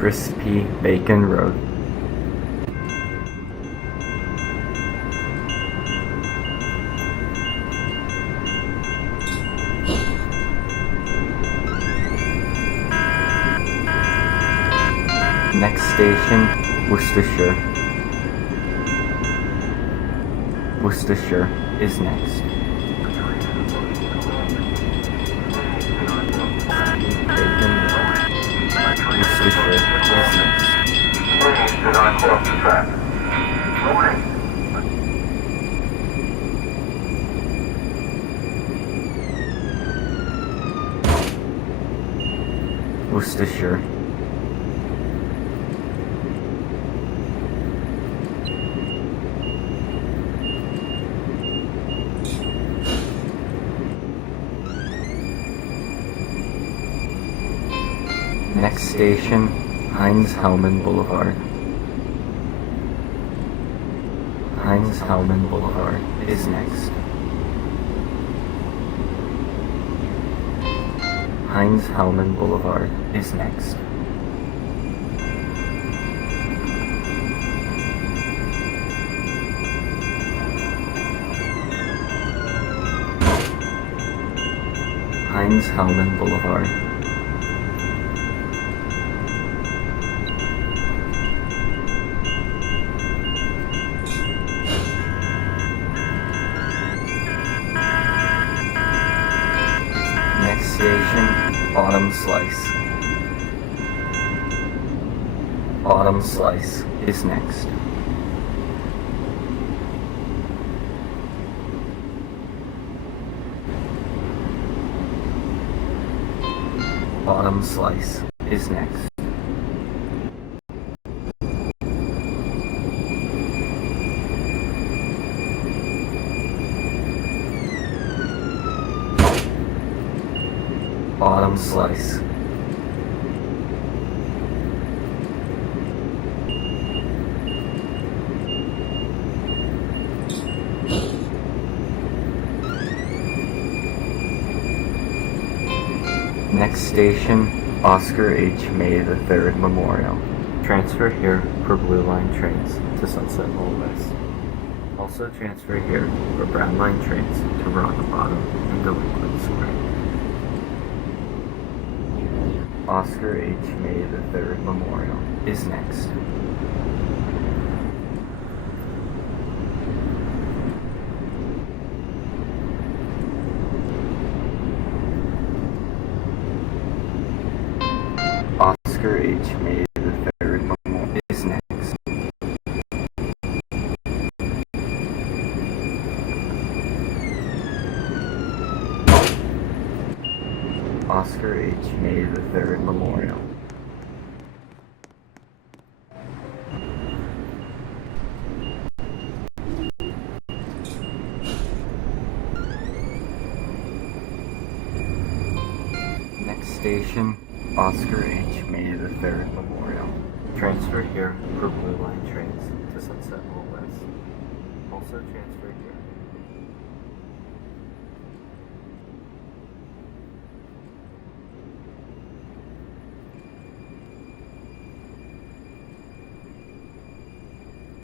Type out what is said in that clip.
Crispy Bacon Road. Next station, Worcestershire. Worcestershire is next. Bacon. Worcestershire is next. Please do not cross the track. Morning. Worcestershire. Next station, Heinz-Hellman Boulevard. Heinz-Hellman Boulevard is next. Heinz-Hellman Boulevard is next. Heinz-Hellman Boulevard. Next station, Autumn Slice. Autumn Slice is next. Autumn Slice is next. Autumn Slice. Next station, Oscar H. May III Memorial. Transfer here for Blue Line trains to Sunset Mall West. Also transfer here for Brown Line trains to Rock Bottom and Delinquent Square. Oscar H. May III Memorial is next. Oscar H. May III Memorial is next. Oscar H. May III Memorial. Next station, Oscar H. May III Memorial. Transfer here for Blue Line trains to Sunset Mall West. Also transfer here